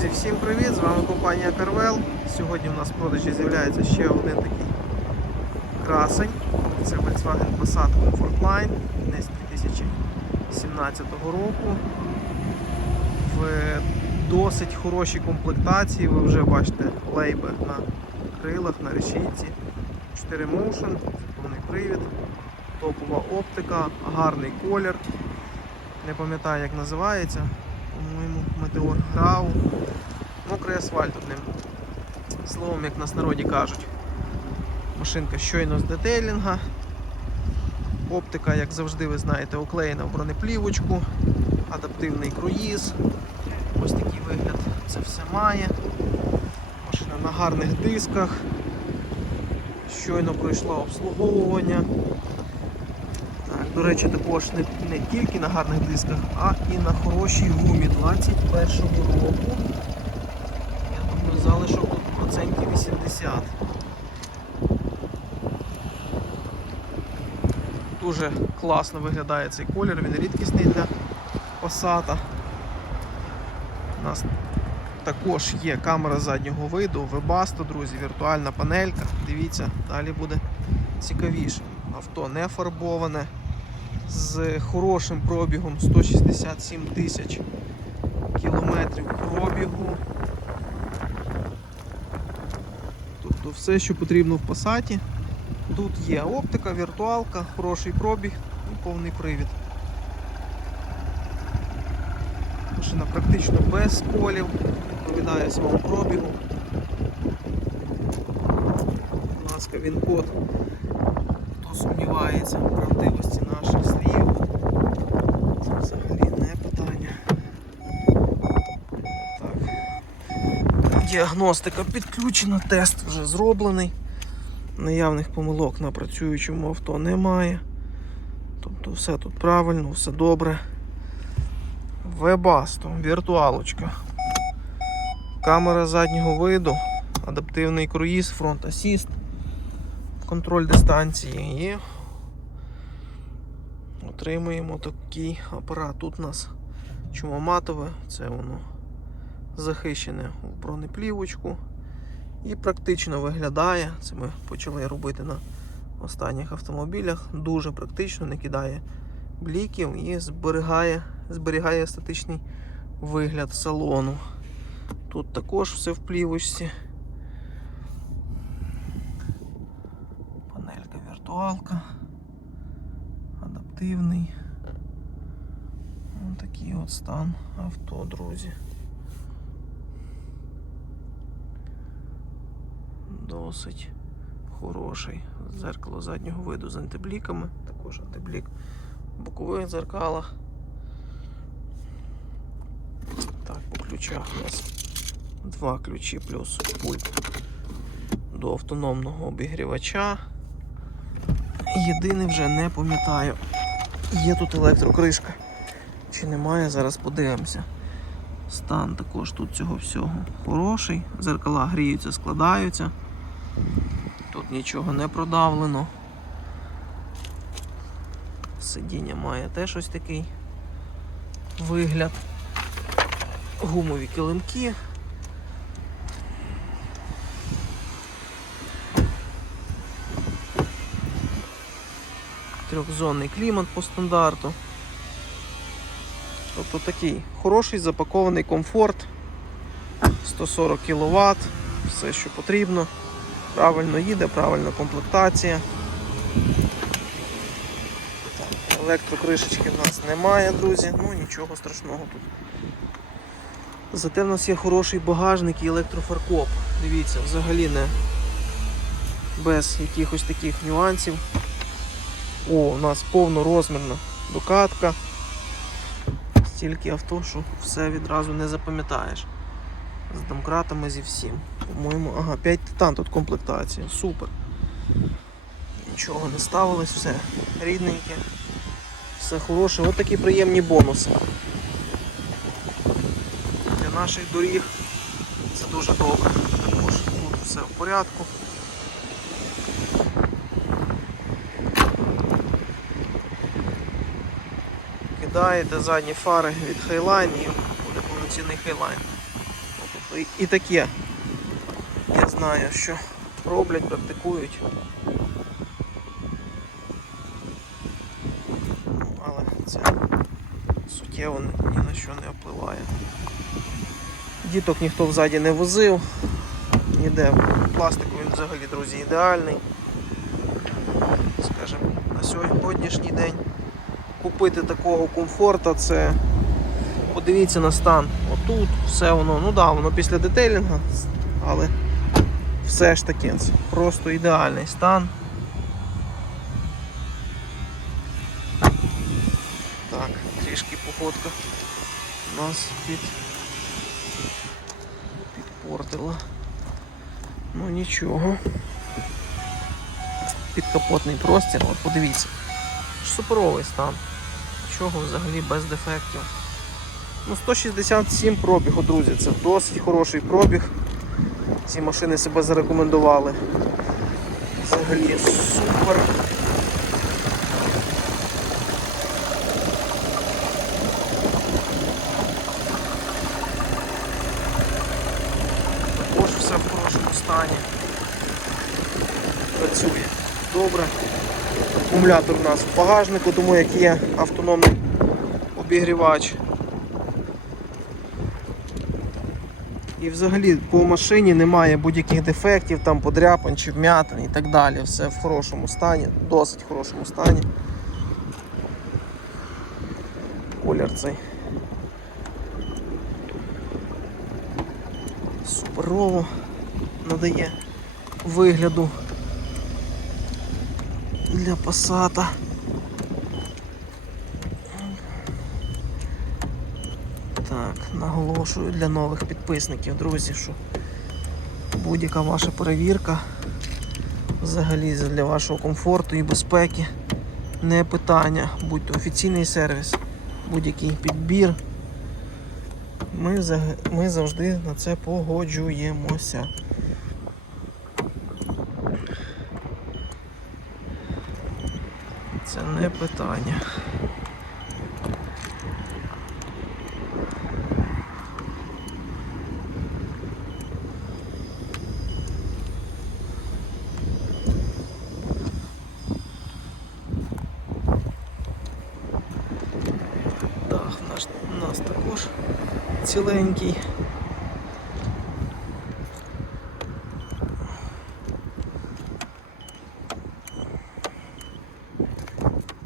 Друзі, всім привіт! З вами компанія Carvel. Сьогодні у нас в продажі з'являється ще один такий красень. Це Volkswagen Passat Comfortline десь 2017 року. В досить хорошій комплектації. Ви вже бачите лейби на крилах, на решітці. 4 Motion, повний привід, топова оптика, гарний колір. Не пам'ятаю як називається. По-моєму, Метеор Грау. Мокрий асфальт одним. Словом, як нас народі кажуть. Машинка щойно з детейлінга. Оптика, як завжди, ви знаєте, оклеєна в бронеплівочку, адаптивний круїз. Ось такий вигляд це все має. Машина на гарних дисках. Щойно пройшла обслуговування. До речі, також не, не тільки на гарних дисках, а і на хорошій гумі 21-го року. Я думаю, залишок тут процентів 80. Дуже класно виглядає цей колір, він рідкісний для Passat. У нас також є камера заднього виду, Webasto, друзі, віртуальна панелька. Дивіться, далі буде цікавіше. Авто не фарбоване, з хорошим пробігом 167 тисяч кілометрів пробігу. Тобто все, що потрібно в Passat. Тут є оптика, віртуалка, хороший пробіг і повний привід. Машина практично без сколів, відповідає своєму пробігу. Будь ласка, він код хто сумнівається в правдивості наших слів. Це взагалі не питання. Так. Діагностика підключена, тест вже зроблений. Наявних помилок на працюючому авто немає. Тобто все тут правильно, все добре. Вебасто, віртуалочка. Камера заднього виду, адаптивний круїз, фронт асіст контроль дистанції і отримуємо такий апарат. Тут у нас чумоматове, це воно захищене в бронеплівочку і практично виглядає. Це ми почали робити на останніх автомобілях. Дуже практично не кидає бліків і зберігає, зберігає естетичний вигляд салону. Тут також все в плівочці. Панелька віртуалка. Адаптивний. Ось такий от стан авто, друзі. Досить хороший. Зеркало заднього виду з антибліками, також антиблік в бокових дзеркалах. Так, по ключах у нас два ключі плюс пульт до автономного обігрівача. Єдине вже не пам'ятаю, є тут електрокришка чи немає, зараз подивимося. Стан також тут цього всього хороший. Зеркала гріються, складаються. Тут нічого не продавлено. Сидіння має теж ось такий вигляд. Гумові килимки. Трьохзонний клімат по стандарту. Тобто такий хороший запакований комфорт, 140 кВт, все що потрібно, правильно їде, правильна комплектація. Електрокришечки в нас немає, друзі, ну нічого страшного тут. Зате в нас є хороший багажник і електрофаркоп. Дивіться, взагалі не без якихось таких нюансів. О, у нас повнорозмірна докатка. Стільки авто, що все відразу не запам'ятаєш. З домкратами зі всім. По-моєму, ага, 5 титан тут комплектація. Супер. Нічого не ставилось, все рідненьке, все хороше. Ось такі приємні бонуси. Для наших доріг це дуже добре. Також тут все в порядку. Кидаєте задні фари від Highline і буде повноцінний Highline. І, і таке. Я знаю, що роблять, практикують. Але це суттєво ні на що не впливає. Діток ніхто взаді не возив, ніде пластику він взагалі, друзі, ідеальний. Скажімо, на сьогоднішній день купити такого комфорта це подивіться на стан. Отут все воно, ну да, воно після детейлінга, але все ж таки це просто ідеальний стан. Так, трішки походка у нас під підпортила. Ну нічого. Підкапотний простір, от подивіться. Суперовий стан. Чого взагалі без дефектів. Ну, 167 пробігу, друзі, це досить хороший пробіг. Ці машини себе зарекомендували. Взагалі супер. Також все в хорошому стані. Працює добре. Акумулятор у нас в багажнику, тому як є автономний обігрівач. І взагалі по машині немає будь-яких дефектів, там подряпань чи вмятин і так далі. Все в хорошому стані, досить хорошому стані. Колір цей. Суперово надає вигляду для пасата. Так, наголошую для нових підписників, друзі, що будь-яка ваша перевірка взагалі для вашого комфорту і безпеки не питання, будь то офіційний сервіс, будь-який підбір. Ми, ми завжди на це погоджуємося. Це не питання. Наш, у нас також ціленький.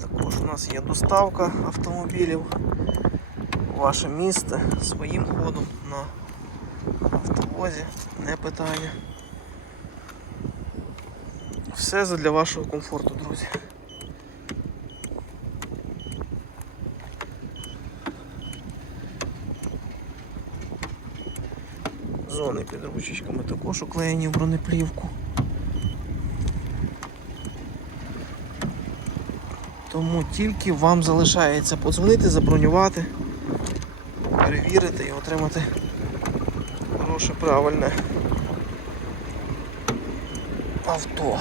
Також у нас є доставка автомобілів в ваше місце своїм ходом на автовозі, не питання. Все для вашого комфорту, друзі. Зони під ручечками також уклеєні в бронеплівку. Тому тільки вам залишається подзвонити, забронювати, перевірити і отримати хороше правильне авто.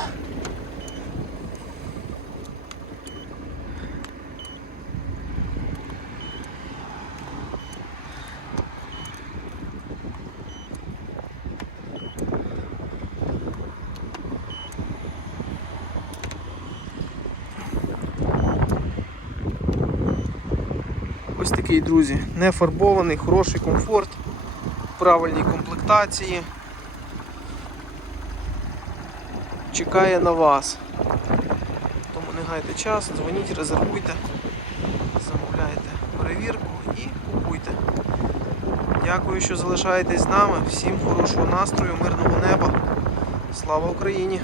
Ось такий, друзі, не фарбований, хороший комфорт, правильній комплектації. Чекає на вас. Тому не гайте час, дзвоніть, резервуйте, замовляйте перевірку і купуйте. Дякую, що залишаєтесь з нами. Всім хорошого настрою, мирного неба. Слава Україні!